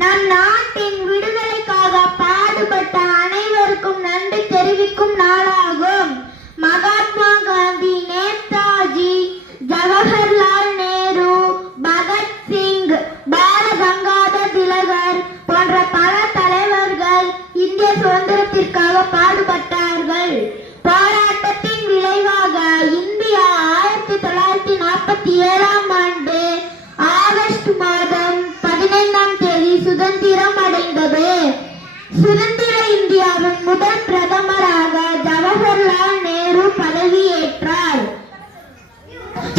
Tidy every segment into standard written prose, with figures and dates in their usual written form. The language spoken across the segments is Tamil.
நம் நாட்டின் விடுதலைக்காக பாடுபட்ட அனைவருக்கும் நன்றி தெரிவிக்கும் நாளாகும். மகாத்மா காந்தி, நேதாஜி, ஜவஹர்லால் நேரு, பகத்சிங், பால கங்காதர் திலகர் போன்ற பல தலைவர்கள் இந்திய சுதந்திரத்திற்காக பாடுபட்டார்கள். போராட்டத்தின் விளைவாக இந்தியா 1947ஆம் ஆண்டு ஆகஸ்ட் மாதம் 15ஆம் தேதி சுதந்திரம் அடைந்தது. சுதந்திர இந்தியாவின் முதல் பிரதமராக ஜவஹர்லால் நேரு பதவியேற்றார்.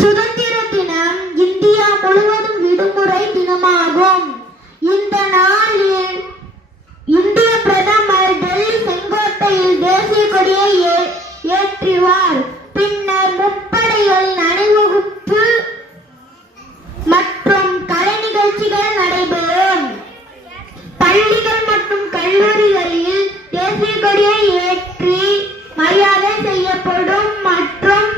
சுதந்திர தினம் இந்தியா முழுவதும் விடுமுறை தினமாகும். இந்த நாளில் இந்திய பிரதமர் டெல்லி செங்கோட்டையில் தேசிய கொடியை ஏற்றுவார். பின்னர் முப்படைகளின் அணிவகுப்பு மற்றும் கலை நிகழ்ச்சிகள் நடைபெறும். பள்ளிகள் மற்றும் கல்லூரிகளில் தேசிய கொடியை ஏற்றி மரியாதை செய்யப்படும் மற்றும்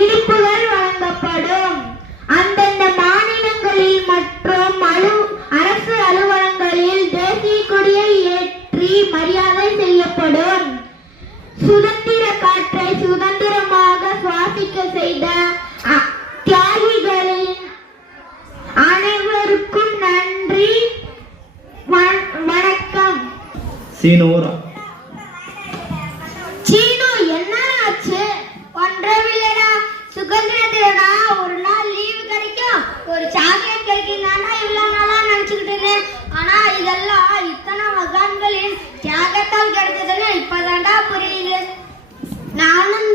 இனிப்புகள் வழங்கப்படும். அந்தந்த மாநிலங்களில் மற்றும் அரசு அலுவலகங்களில் தேசிய கொடியை ஏற்றி மரியாதை செய்யப்படும். சுதந்திர காற்றை சுதந்திரமாக சுவாசிக்க செய்த தியாகிகளின் அனைவருக்கும் நன்றி, வணக்கம். சீனு, என்ன ஆச்சு? ஒன்றவில்லடா. சுதந்திரத்திலடா ஒரு நாள் லீவு கிடைக்கும், ஒரு சாக்லேட் கிடைக்கும். இவ்வளவு நாளா நினைச்சுக்கிட்டு இருந்தேன். ஆனா இதெல்லாம் இத்தனை மகான்களின் தியாகத்தால் கிடைச்சதுன்னு இப்பதான்டா புரியுது. நானும்